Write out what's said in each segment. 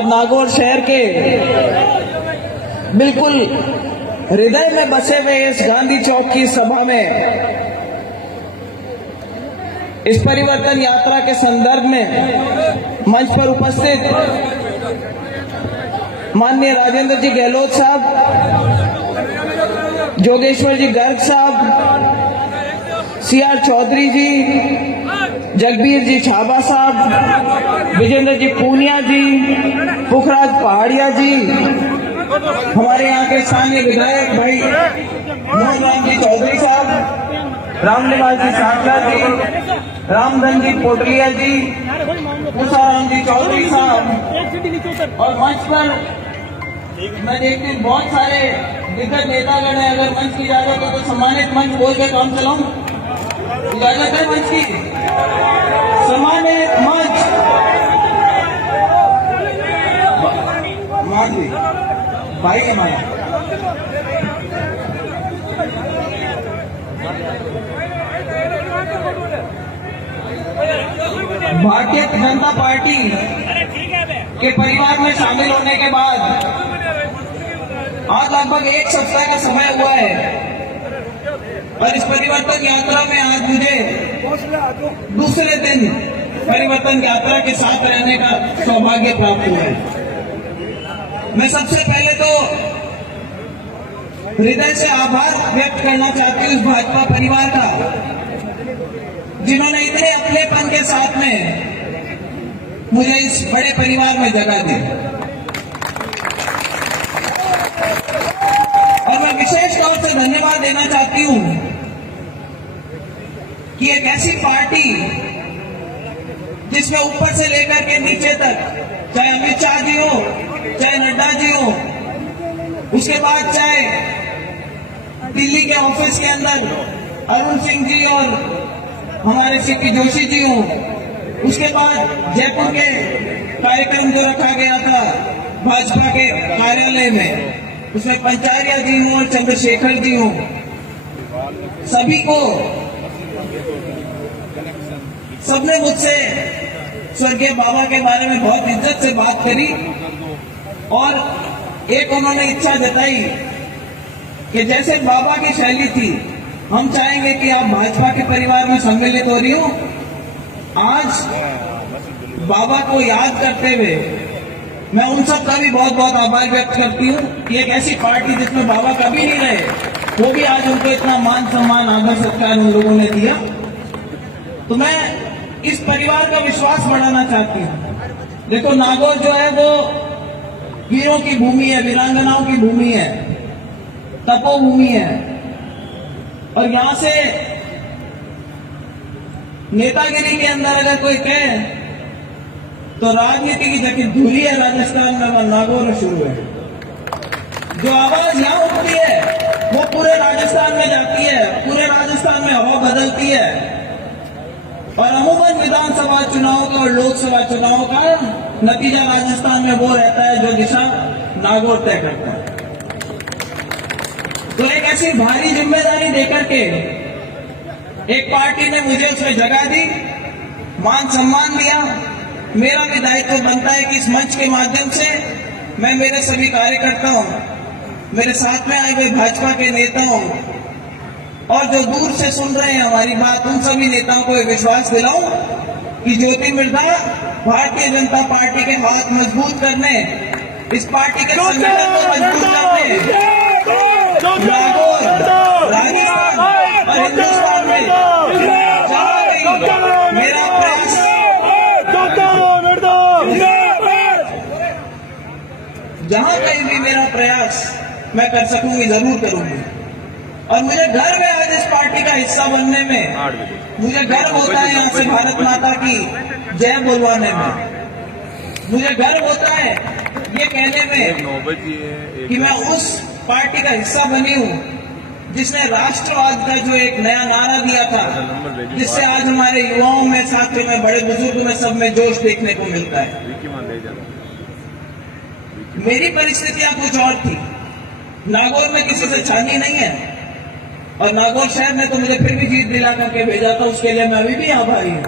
आज नागौर शहर के बिल्कुल हृदय में बसे हुए इस गांधी चौक की सभा में इस परिवर्तन यात्रा के संदर्भ में मंच पर उपस्थित माननीय राजेंद्र जी गहलोत साहब, जोगेश्वर जी गर्ग साहब, सीआर चौधरी जी, जगबीर जी छाबा साहब, विजेंद्र जी पूनिया जी, पुखराज पहाड़िया जी, हमारे यहाँ के स्थानीय विधायक भाई मोहन जी चौधरी साहब, रामनिवास जी साकला जी, रामधन जी पोटलिया जी, मुसाराम जी चौधरी साहब, और मंच पर मैं देखती हूँ बहुत सारे दिग्गज नेतागण हैं। अगर मंच की इजाजत हो तो सम्मानित मंच बोल के काम चलाऊं। इजाजत है मंच की? सम्मानित मंच माधवी भाई हमारा भारतीय जनता पार्टी के परिवार में शामिल होने के बाद आज लगभग एक सप्ताह का समय हुआ है और इस परिवर्तन यात्रा में आज मुझे दूसरे दिन परिवर्तन यात्रा के साथ रहने का सौभाग्य प्राप्त हुआ है। मैं सबसे पहले तो हृदय से आभार व्यक्त करना चाहती हूँ उस भाजपा परिवार का जिन्होंने इतने अपनेपन के साथ में मुझे इस बड़े परिवार में जगह दी। और मैं विशेष तौर से धन्यवाद देना चाहती हूं कि एक ऐसी पार्टी जिसमें ऊपर से लेकर के नीचे तक, चाहे अमित शाह जी हो, चाहे नड्डा जी हो, उसके बाद चाहे दिल्ली के ऑफिस के अंदर अरुण सिंह जी और हमारे सीपी जोशी जी हो, उसके बाद जयपुर के कार्यक्रम जो रखा गया था भाजपा के कार्यालय में, उसमें पंचारिया जी हूं और चंद्रशेखर जी हूं, सभी को सबने मुझसे स्वर्गीय बाबा के बारे में बहुत इज्जत से बात करी और एक उन्होंने इच्छा जताई कि जैसे बाबा की शैली थी, हम चाहेंगे कि आप भाजपा के परिवार में सम्मिलित हो रही हो। आज बाबा को याद करते हुए मैं उन सब का भी बहुत बहुत आभार व्यक्त करती हूँ कि एक ऐसी पार्टी जिसमें बाबा कभी नहीं रहे, वो भी आज उनको इतना मान सम्मान आदर सत्कार उन लोगों ने दिया। तो मैं इस परिवार का विश्वास बढ़ाना चाहती हूँ। देखो, नागौर जो है वो वीरों की भूमि है, वीरांगनाओं की भूमि है, तपोभूमि है और यहाँ से नेतागिरी के अंदर अगर कोई कहे तो राजनीति की जगह धूली है राजस्थान में, नागौर शुरू है। जो आवाज यहाँ उठती है वो पूरे राजस्थान में जाती है, पूरे राजस्थान में हवा बदलती है और अमूमन विधानसभा चुनाव का और लोकसभा चुनाव का नतीजा राजस्थान में वो रहता है जो दिशा नागौर तय करता है। तो एक ऐसी भारी जिम्मेदारी देकर के एक पार्टी ने मुझे उसमें जगह दी, मान सम्मान दिया। मेरा भी दायित्व बनता है कि इस मंच के माध्यम से मैं मेरे सभी कार्यकर्ताओं, मेरे साथ में आए हुए भाजपा के नेताओं और जो दूर से सुन रहे हैं हमारी बात, उन सभी नेताओं को विश्वास दिलाऊं कि ज्योति मिर्धा भारतीय जनता पार्टी के हाथ मजबूत करने, इस पार्टी के संगठन को मजबूत करने नागौर, राजस्थान और हिंदुस्तान में मेरा प्रयास, जहां कहीं भी मेरा प्रयास मैं कर सकूंगी जरूर करूंगी। और मुझे गर्व है आज इस पार्टी का हिस्सा बनने में। मुझे गर्व होता है यहाँ से भारत माता की जय बोलवाने में। मुझे गर्व होता है ये कहने में कि मैं उस पार्टी का हिस्सा बनी हूँ जिसने राष्ट्रवाद का जो एक नया नारा दिया था, जिससे आज हमारे युवाओं में, साथियों में, बड़े बुजुर्ग में, सब में जोश देखने को मिलता है। मेरी परिस्थितियां कुछ और थी। नागौर में किसी से छानी नहीं है और नागौर शहर ने तो मुझे फिर भी जीत दिला करके भेजा था, उसके लिए मैं अभी भी आभारी हूं।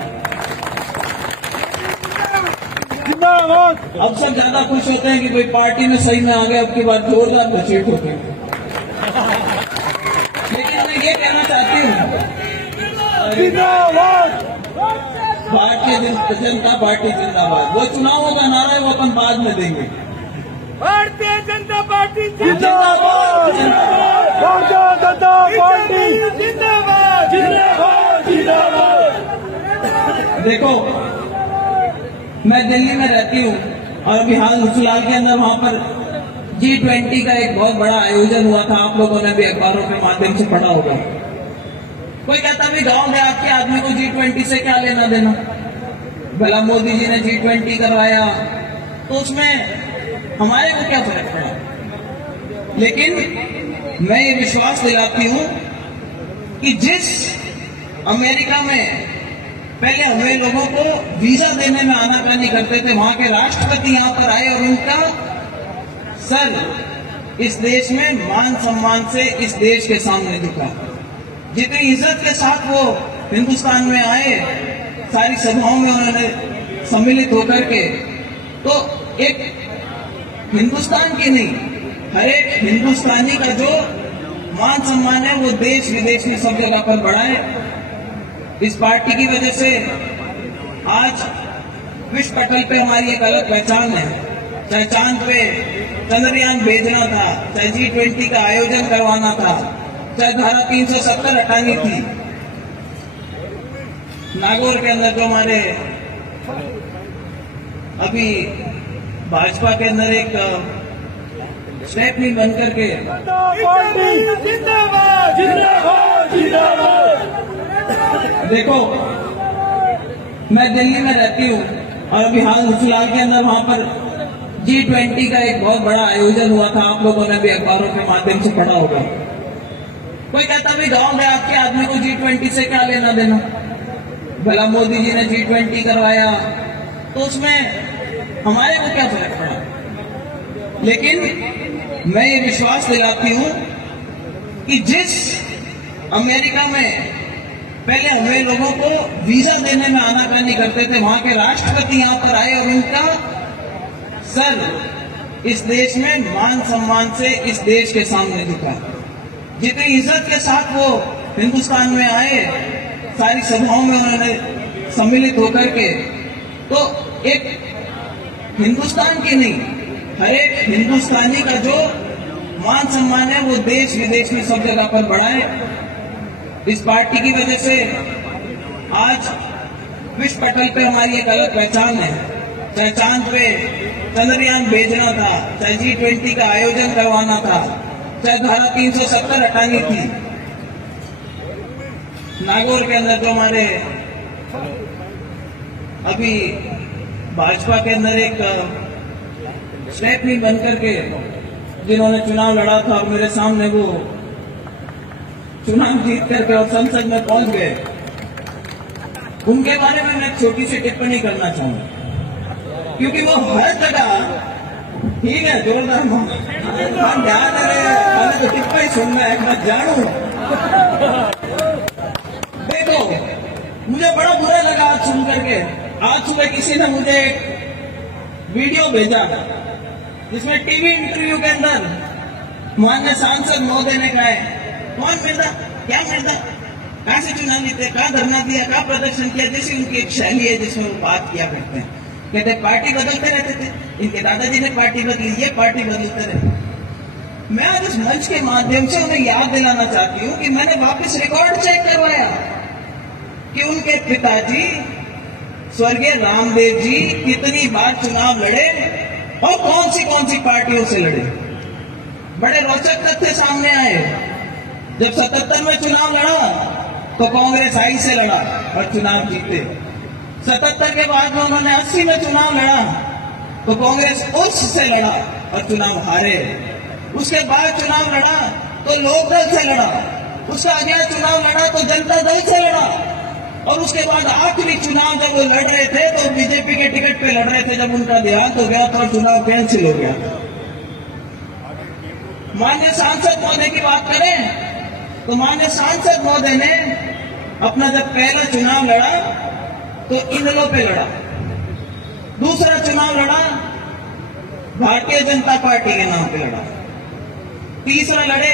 अब सब ज्यादा खुश होते हैं कि भाई पार्टी में सही में आ गए, अब की बार जोरदार घसीट होते हैं। लेकिन मैं ये कहना चाहती हूँ, भारतीय जनता पार्टी जिंदाबाद। वो चुनावों का नारा है वो अपन बाद में देंगे। भारतीय जनता पार्टी जिंदाबाद, भारतीय जनता पार्टी जिंदाबाद जिंदाबाद जिंदाबाद। देखो, मैं दिल्ली में रहती हूँ और अभी फिलहाल के अंदर वहां पर G20 का एक बहुत बड़ा आयोजन हुआ था। आप लोगों ने भी अखबारों के माध्यम से पढ़ा होगा। कोई कहता भी गांव देहात के आदमी को G20 से क्या लेना देना, भला मोदी जी ने G20 करवाया तो उसमें हमारे को क्या फर्क पड़ा। लेकिन मैं ये विश्वास दिलाती हूं कि जिस अमेरिका में पहले हमें लोगों को वीजा देने में आनाकानी करते थे, वहां के राष्ट्रपति यहां पर आए और उनका सर इस देश में मान सम्मान से इस देश के सामने झुका। जितनी इज्जत के साथ वो हिंदुस्तान में आए, सारी सभाओं में उन्होंने सम्मिलित होकर के, तो एक हिंदुस्तान की नहीं, हर एक हिंदुस्तानी का जो मान सम्मान है वो देश विदेश में सब जगह पर बढ़ा है। इस पार्टी की वजह से आज विश्व पटल पे हमारी एक अलग पहचान है। चाहे चांद पे चंद्रयान भेजना था, चाहे G20 का आयोजन करवाना था, चाहे धारा 370 हटानी थी, नागौर के अंदर जो हमारे अभी भाजपा के अंदर एक स्टेप नहीं बन करके जिंदाबाद जिंदाबाद जिंदाबाद। देखो, मैं दिल्ली में रहती हूँ और अभी फिलहाल के अंदर वहां पर G20 का एक बहुत बड़ा आयोजन हुआ था। आप लोगों ने भी अखबारों के माध्यम से पढ़ा होगा। कोई कहता भी गांव देहात के आदमी को G20 से क्या लेना देना, भला मोदी जी ने G20 करवाया तो उसमें हमारे को क्या फर्क पड़ा। लेकिन मैं ये विश्वास दिलाती हूं कि जिस अमेरिका में पहले हमें लोगों को वीजा देने में आनाकानी करते थे, वहां के राष्ट्रपति यहां पर आए और उनका सर इस देश में मान सम्मान से इस देश के सामने झुका। जितनी इज्जत के साथ वो हिंदुस्तान में आए, सारी सभाओं में उन्होंने सम्मिलित होकर के, तो एक हिंदुस्तान की नहीं, हर एक हिंदुस्तानी का जो मान सम्मान है वो देश विदेश में सब जगह पर बढ़ा है। इस पार्टी की वजह से आज विश्व पटल पे हमारी एक अलग पहचान है। चाहे चांद पे चंद्रयान भेजना था, चाहे G20 का आयोजन करवाना था, चाहे धारा 370 हटानी थी, नागौर के अंदर जो हमारे अभी भाजपा के अंदर एक स्टेप नहीं बन करके जिन्होंने चुनाव लड़ा था और मेरे सामने वो चुनाव जीत करके और संसद में पहुंच गए, उनके बारे में मैं छोटी सी टिप्पणी करना चाहूंगा। क्योंकि वो हर जगह, ठीक है, जोरदार ध्यान रहे तो टिप्पणी सुनना है, मैं जानू। देखो, मुझे बड़ा बुरा लगा आज सुन करके। आज सुबह किसी ने मुझे एक वीडियो भेजा जिसमें टीवी इंटरव्यू के अंदर माननीय सांसद महोदय ने कहा है, कौन मिर्जा, क्या मिर्जा, कहां से चुनाव जीते, कहां धरना दिया, कहां प्रदर्शन किया, जैसी उनकी एक शैली है जिसमें वो बात किया करते हैं। कहते पार्टी बदलते रहते थे, इनके दादाजी ने पार्टी बदली, ये पार्टी बदलते रहे। मैं आज इस मंच के माध्यम से उन्हें याद दिलाना चाहती हूं कि मैंने वापस रिकॉर्ड चेक करवाया कि उनके पिताजी स्वर्गीय रामदेव जी कितनी बार चुनाव लड़े और कौन सी पार्टियों से लड़े। बड़े रोचक तथ्य सामने आए। जब 77 में चुनाव लड़ा तो कांग्रेस आई से लड़ा और चुनाव जीते। 77 के बाद में उन्होंने 80 में चुनाव लड़ा तो कांग्रेस उससे लड़ा और चुनाव हारे। उसके बाद चुनाव लड़ा तो लोकदल से लड़ा, उसका अगला चुनाव लड़ा तो जनता दल से लड़ा, और उसके बाद आखिरी चुनाव जब वो लड़ रहे थे तो बीजेपी के टिकट पे लड़ रहे थे। जब उनका देहांत हो गया तो चुनाव कैंसिल हो गया। माननीय सांसद महोदय की बात करें तो माननीय सांसद महोदय ने अपना जब पहला चुनाव लड़ा तो इनलो पे लड़ा। दूसरा चुनाव लड़ा भारतीय जनता पार्टी के नाम पे लड़ा, तीसरा लड़े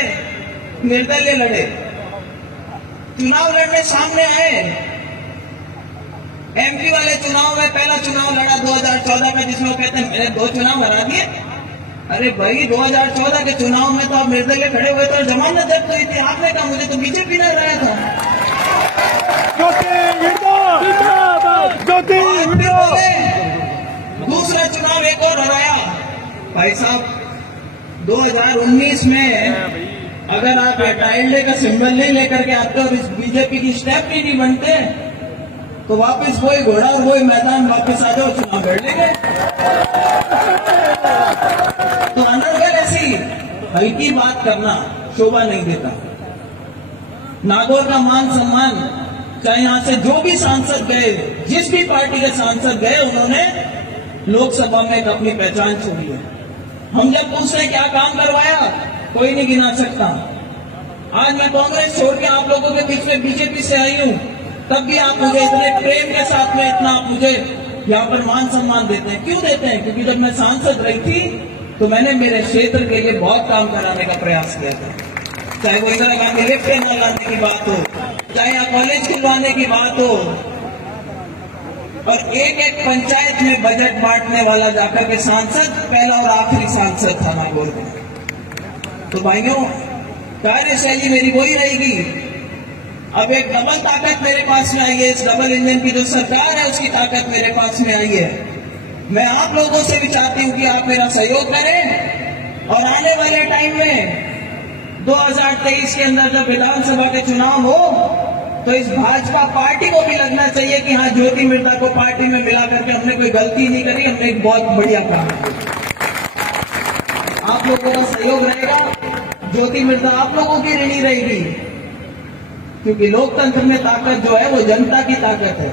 निर्दलीय लड़े। चुनाव लड़ने सामने आए। एमपी वाले चुनाव में पहला चुनाव लड़ा 2014 का, जिसमें वो कहते हैं मैंने 2 चुनाव हरा दिए। अरे भाई 2014 के चुनाव में तो आप निर्दलीय खड़े हुए तो जमानत जब्त हुई थी, आपने कहा मुझे तो बीजेपी ने हराया था। दूसरा चुनाव एक और हराया। भाई साहब 2019 में अगर आप टाइल्डे का सिंबल नहीं लेकर के आते और इस बीजेपी की स्टेप ही नहीं बनते तो वापस वही घोड़ा और वही मैदान वापस आ जाओ, चुनाव लड़ लेंगे। तो अनर्गल ऐसी हल्की बात करना शोभा नहीं देता। नागौर का मान सम्मान, चाहे यहां से जो भी सांसद गए, जिस भी पार्टी के सांसद गए, उन्होंने लोकसभा में एक अपनी पहचान छोड़ी है। हम जब पूछते हैं क्या काम करवाया, कोई नहीं गिना सकता। आज मैं कांग्रेस छोड़ के आप लोगों के बीच में बीजेपी से आई हूं, तब भी आप मुझे इतने प्रेम के साथ में इतना आप मुझे यहाँ पर मान सम्मान देते हैं। क्यों देते हैं? क्योंकि जब मैं सांसद रही थी तो मैंने मेरे क्षेत्र के लिए बहुत काम कराने का प्रयास किया था। चाहे वो इंदिरा गांधी लिफ्ट न लाने की बात हो, चाहे यहाँ कॉलेज खुलवाने की बात हो, और एक एक पंचायत में बजट बांटने वाला जाकर के सांसद पहला और आखिरी सांसद था नागौर में। तो भाइयों, कार्यशैली मेरी वही रहेगी। अब एक डबल ताकत मेरे पास में आई है। इस डबल इंजन की जो सरकार है उसकी ताकत मेरे पास में आई है। मैं आप लोगों से भी चाहती हूं कि आप मेरा सहयोग करें और आने वाले टाइम में 2023 के अंदर जब विधानसभा के चुनाव हो तो इस भाजपा पार्टी को भी लगना चाहिए कि हाँ, ज्योति मिर्धा को पार्टी में मिला करके हमने कोई गलती नहीं करी, हमने एक बहुत बढ़िया काम किया। आप लोगों का सहयोग रहेगा, ज्योति मिर्धा आप लोगों की ऋणी रहेगी, क्योंकि लोकतंत्र में ताकत जो है वो जनता की ताकत है।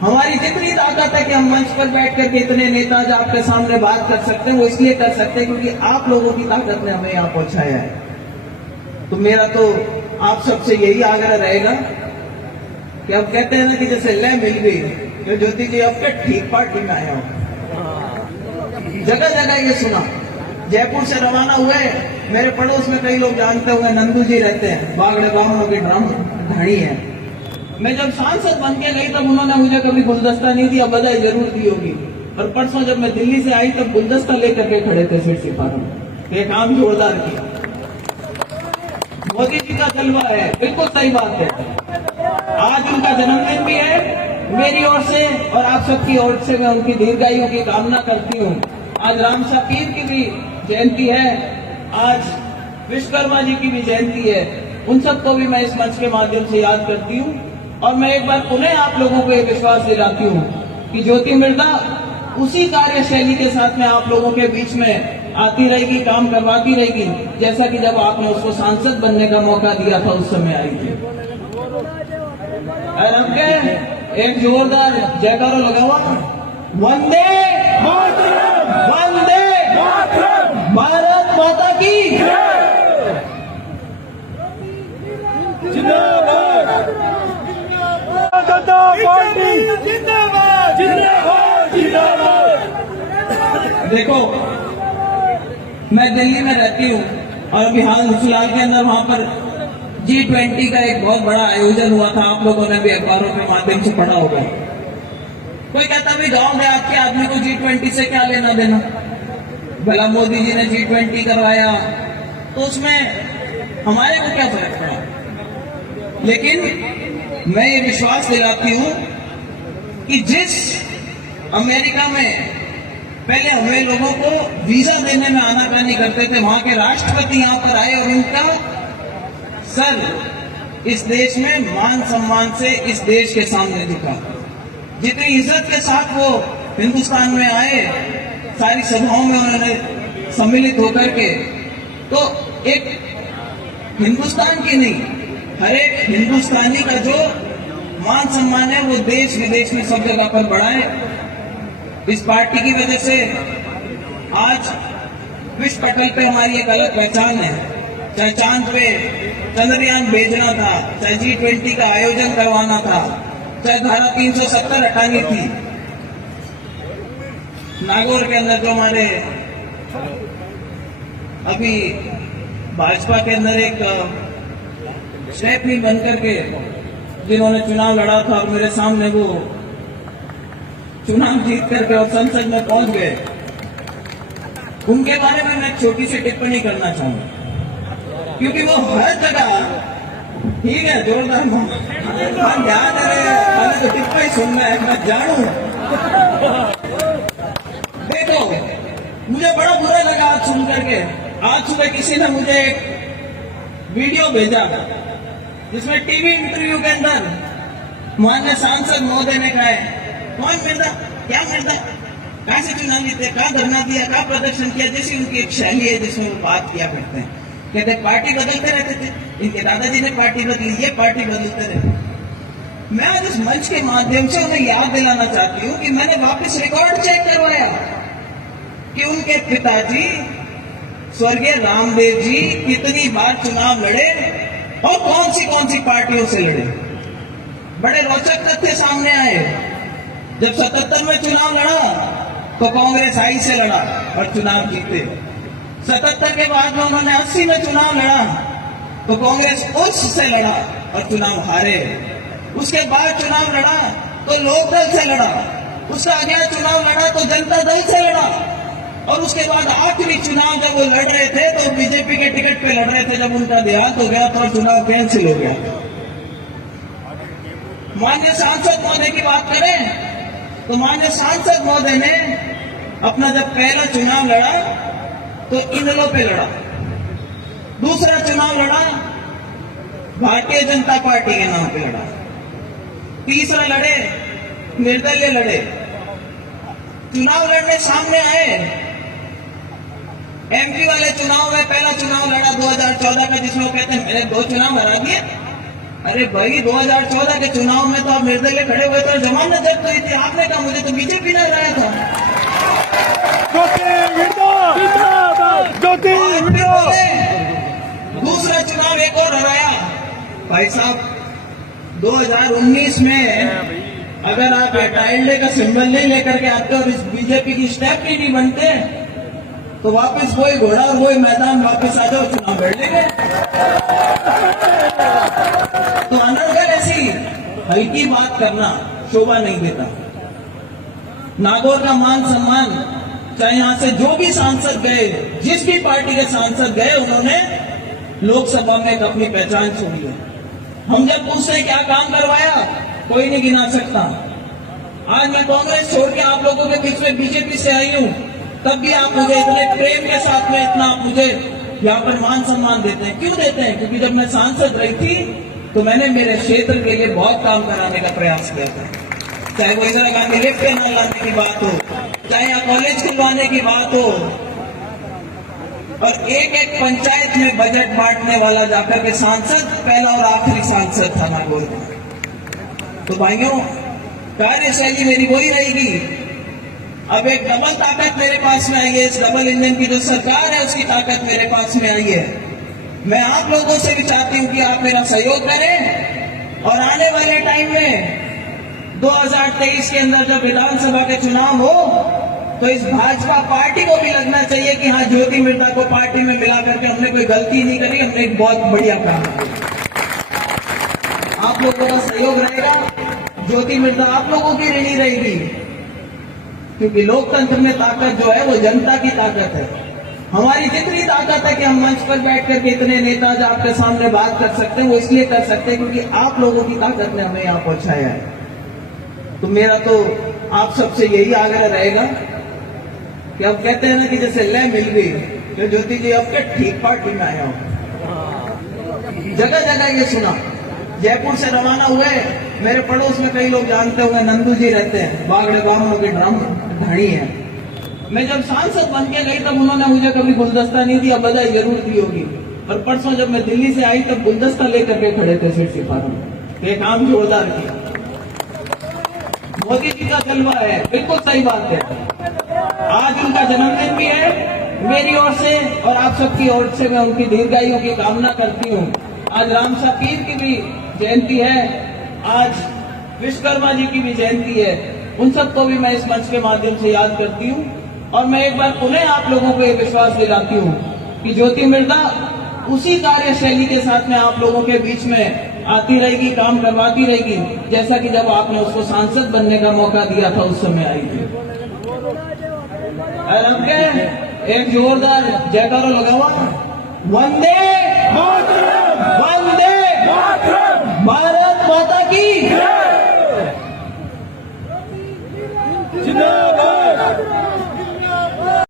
हमारी जितनी ताकत है कि हम मंच पर बैठ करके इतने नेता जो आपके सामने बात कर सकते हैं, वो इसलिए कर सकते हैं क्योंकि आप लोगों की ताकत ने हमें यहाँ पहुंचाया है। तो मेरा तो आप सबसे यही आग्रह रहेगा कि अब कहते हैं ना कि जैसे ले मिल गई, जो ज्योति जी अब ठीक पार्टी में आया हो। जगह जगह ये सुना। जयपुर से रवाना हुए, मेरे पड़ोस में कई लोग जानते हुए नंदू जी रहते हैं, बागड़े बामनों के ड्रम धनी है। मैं जब सांसद बन के गई तब उन्होंने मुझे कभी गुलदस्ता नहीं दिया, बधाई जरूर दी होगी। और परसों जब मैं दिल्ली से आई तब गुलदस्ता लेकर के खड़े थे सिर सिपाही में। ये काम जोरदार किया। मोदी जी का जलवा है, बिल्कुल सही बात है। आज उनका जन्मदिन भी है। मेरी ओर से और आप सबकी ओर से मैं उनकी दीर्घायु की कामना करती हूँ। आज रामशाह पीर की भी जयंती है, आज विश्वकर्मा जी की भी जयंती है। उन सबको भी मैं इस मंच के माध्यम से याद करती हूँ। और मैं एक बार पुनः आप लोगों को ये विश्वास दिलाती हूँ कि ज्योति मिर्धा उसी कार्यशैली के साथ में आप लोगों के बीच में आती रहेगी, काम करवाती रहेगी, जैसा कि जब आपने उसको सांसद बनने का मौका दिया था उस समय आई थी। और अब के एक जोरदार जयकारा लगा हुआ, वंदे वंदे भारत माता की जिंदाबाद, जनता पार्टी जिंदाबाद, जिंदाबाद, जिंदाबाद। देखो, मैं दिल्ली में रहती हूँ और अभी हाल फिलहाल के अंदर वहां पर G20 का एक बहुत बड़ा आयोजन हुआ था। आप लोगों ने भी अखबारों के माध्यम से पढ़ा होगा। कोई कहता भी गांव देहात के आदमी को G20 से क्या लेना देना, भला मोदी जी ने G20 करवाया तो उसमें हमारे को क्या फर्क पड़ा। लेकिन मैं ये विश्वास दिलाती हूँ कि जिस अमेरिका में पहले हमें लोगों को वीजा देने में आनाकानी करते थे, वहां के राष्ट्रपति यहाँ पर आए और उनका सर इस देश में मान सम्मान से इस देश के सामने दिखा। जितनी इज्जत के साथ वो हिंदुस्तान में आए, सारी सभाओं में उन्होंने सम्मिलित होकर के, तो एक हिंदुस्तान की नहीं, हर एक हिंदुस्तानी का जो मान सम्मान है वो देश विदेश में सब जगह पर बढ़ा है। इस पार्टी की वजह से आज विश्व पटल पे हमारी एक अलग पहचान है। चाहे चांद पे चंद्रयान भेजना था, चाहे G20 का आयोजन करवाना था, चाहे धारा 370 हटानी थी, नागौर के अंदर जो हमारे अभी भाजपा के अंदर एक स्टेपनी बनकर के जिन्होंने चुनाव लड़ा था और मेरे सामने वो चुनाव जीत करके और संसद में पहुंच गए, उनके बारे में मैं छोटी सी टिप्पणी करना चाहूंगा, क्योंकि वो हर जगह ठीक है जोरदार ध्यान है तो टिप्पणी सुनना है, मैं जानू। देखो मुझे बड़ा बुरा लगा आज सुन करके, आज सुबह किसी ने मुझे एक वीडियो भेजा जिसमें टीवी इंटरव्यू के अंदर माननीय सांसद महोदय ने कहा है कौन मिर्जा क्या मिर्जा कहां से चुनाव जीते, कहां धरना दिया, कहां प्रदर्शन किया, जैसी उनकी एक शैली है जिसमें वो बात किया करते हैं। कहते पार्टी बदलते रहते थे, इनके दादाजी ने पार्टी बदली, ये पार्टी बदलते रहे। मैं आज इस मंच के माध्यम से उन्हें याद दिलाना चाहती हूं कि मैंने वापस रिकॉर्ड चेक करवाया कि उनके पिताजी स्वर्गीय रामदेव जी कितनी बार चुनाव लड़े और कौन सी पार्टियों से लड़े। बड़े रोचक तथ्य सामने आए। जब 77 में चुनाव लड़ा तो कांग्रेस आई से लड़ा और चुनाव जीते। 77 के बाद में उन्होंने 80 में चुनाव लड़ा तो कांग्रेस उससे लड़ा और चुनाव हारे। उसके बाद चुनाव लड़ा तो लोकदल से लड़ा, उसका अगला चुनाव लड़ा तो जनता दल से लड़ा, और उसके बाद आखिरी चुनाव जब वो लड़ रहे थे तो बीजेपी के टिकट पे लड़ रहे थे। जब उनका देहांत हो गया तो चुनाव कैंसिल हो गया। माननीय सांसद महोदय की बात करें तो माननीय सांसद महोदय ने अपना जब पहला चुनाव लड़ा तो इनलो पे लड़ा, दूसरा चुनाव लड़ा भारतीय जनता पार्टी के नाम पे लड़ा, तीसरा लड़े निर्दलीय लड़े। चुनाव लड़ने सामने आए। एमपी वाले चुनाव में पहला चुनाव लड़ा 2014 का, जिसमें वो कहते हैं मैंने 2 चुनाव हरा दिए। अरे भाई 2014 के चुनाव में तो आप निर्दलीय खड़े हुए थे और जमानत जब्त हुई थी, आपने कहा मुझे तो बीजेपी ने हराया था। दूसरा चुनाव एक और हराया। भाई साहब 2019 में अगर आप टाइल्डे का सिंबल नहीं लेकर के आते और इस बीजेपी की स्टेप नहीं बनते तो वापस वही घोड़ा और वही मैदान वापस आ जाओ, चुनाव लड़ लेंगे। तो अनर्गल ऐसी हल्की बात करना शोभा नहीं देता। नागौर का मान सम्मान, चाहे यहां से जो भी सांसद गए, जिस भी पार्टी के सांसद गए, उन्होंने लोकसभा में एक अपनी पहचान छोड़ी है। हम जब पूछते हैं क्या काम करवाया, कोई नहीं गिना सकता। आज मैं कांग्रेस छोड़ के आप लोगों के बीच में बीजेपी से आई हूं, तब भी आप मुझे इतने प्रेम के साथ में इतना आप मुझे यहाँ पर मान सम्मान देते हैं। क्यों देते हैं? क्योंकि जब मैं सांसद रही थी तो मैंने मेरे क्षेत्र के लिए बहुत काम कराने का प्रयास किया था। चाहे वो इंदिरा गांधी लिफ्ट पे न लाने की बात हो, चाहे यहाँ कॉलेज खुलवाने की बात हो, और एक एक पंचायत में बजट बांटने वाला जाकर के सांसद पहला और आखिरी सांसद था नागौर का। तो भाइयों, कार्यशैली मेरी वही रहेगी। अब एक डबल ताकत मेरे पास में आई है। इस डबल इंजन की जो सरकार है उसकी ताकत मेरे पास में आई है। मैं आप लोगों से भी चाहती हूं कि आप मेरा सहयोग करें और आने वाले टाइम में 2023 के अंदर जब विधानसभा के चुनाव हो तो इस भाजपा पार्टी को भी लगना चाहिए कि हाँ, ज्योति मिर्धा को पार्टी में मिला करके हमने कोई गलती नहीं करी, हमने एक बहुत बढ़िया काम किया। आप लोगों का सहयोग रहेगा, ज्योति मिर्धा आप लोगों की ऋणी रहेगी, क्योंकि लोकतंत्र में ताकत जो है वो जनता की ताकत है। हमारी जितनी ताकत है कि हम मंच पर बैठ करके इतने नेता जो आपके सामने बात कर सकते हैं, वो इसलिए कर सकते हैं क्योंकि आप लोगों की ताकत ने हमें यहाँ पहुंचाया है। तो मेरा तो आप सबसे यही आग्रह रहेगा कि अब कहते हैं ना कि जैसे ले मिल गई, तो ज्योति जी अब क्या ठीक पार्टी में आया हो। जगह जगह ये सुना। जयपुर से रवाना हुए, मेरे पड़ोस में कई लोग जानते होंगे, नंदू जी रहते हैं, बागड़े गांव के ड्रम धनी है। मैं जब सांसद बन के गई तब उन्होंने मुझे कभी गुलदस्ता नहीं दिया, बधाई जरूर दी होगी। और परसों जब मैं दिल्ली से आई तब गुलदस्ता लेकर के खड़े थे सीट सिपाही। ये काम जोरदार किया। मोदी जी का जलवा है, बिल्कुल सही बात है। आज उनका जन्मदिन भी है। मेरी ओर से और आप सबकी ओर से मैं उनकी दीर्घायु की कामना करती हूँ। आज रामसा पीर की भी जयंती है, आज विश्वकर्मा जी की भी जयंती है। उन सबको भी मैं इस मंच के माध्यम से याद करती हूँ। और मैं एक बार पुनः आप लोगों को ये विश्वास दिलाती हूँ कि ज्योति मृधा उसी कार्यशैली के साथ में आप लोगों के बीच में आती रहेगी, काम करवाती रहेगी, जैसा कि जब आपने उसको सांसद बनने का मौका दिया था उस समय आई थी। एक जोरदार जयकारा लगावा, वंदे मातरम, वंदे